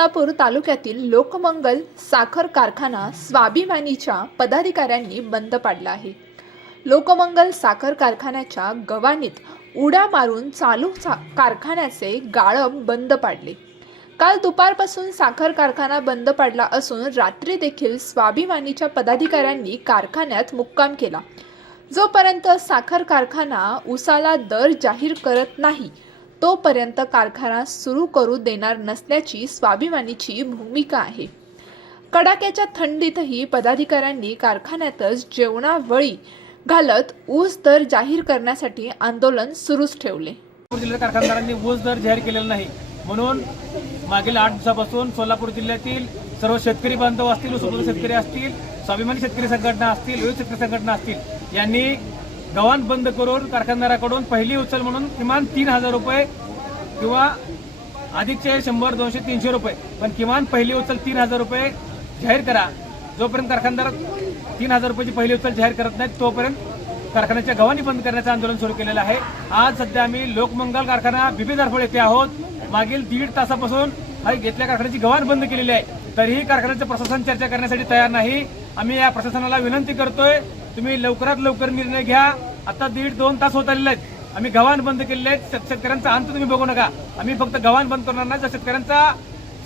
सोलापूर तालुक्यातील लोकमंगल साखर कारखाना स्वाभिमानीच्या पदाधिकाऱ्यांनी बंद पाडला आहे। लोकमंगल साखर कारखान्याच्या गवानीत उड्या मारून चालू कारखान्याचे गाळप बंद पाडले। काल दुपारपासून साखर कारखाना बंद पडला असून रात्री देखील स्वाभिमानीच्या पदाधिकाऱ्यांनी कारखान्यात मुक्काम केला। जोपर्यंत साखर कारखाना उसाला दर जाहीर करत नाही तोपर्यंत कारखाना सुरू करू देणार नसल्याची स्वाभिमानीची भूमिका आहे। कडाक्याच्या थंडीतही पदाधिकाऱ्यांनी कारखान्यातच जेवणावळी घालत ऊस दर जाहीर करण्यासाठी आंदोलन सुरूच ठेवले। जिल्हा कारखानदारांनी ऊस दर जाहीर केलेला नाही म्हणून मागील 8 दिवसापासून सोलापूर जिल्ह्यातील सर्व शेतकरी बांधव असतील, ऊसउत्पादक शेतकरी असतील, स्वाभिमानी शेतकरी संघटना असतील, विविध शेतकरी संघटना असतील यांनी गव्हाण बंद करून कारखानदाराकडून पहिली उचल म्हणून किमान 3000 रुपये किंवा अधिकचे 100, 200, 300 रुपये पण किमान पहिली उचल 3000 रुपये जाहीर करा। जोपर्यंत कारखानदार 3000 रुपयाची पहिली उचल जाहीर करत नाहीत तोपर्यंत कारखान्याच्या गव्हाणी बंद करण्याचं आंदोलन सुरू केलेलं आहे। आज सध्या आम्ही लोकमंगल कारखाना बिबीदारफळ येथे आहोत। मागील 1.5 तासापासून हा घेतल्या कारखान्याची गव्हाण बंद केलेली आहे, तरीही कारखान्याचं प्रशासन चर्चा करण्यासाठी तयार नाही। आम्ही या प्रशासनाला विनंती करतोय, तुम्ही लवकरात लवकर निर्णय घ्या। आता 1.5-2 तास होत आलेले आहेत, आम्ही गव्हाण बंद केलेले आहेत। शेतकऱ्यांचा अंत तुम्ही बघू नका। आम्ही फक्त गव्हाण बंद करणार नाही, जर शेतकऱ्यांचा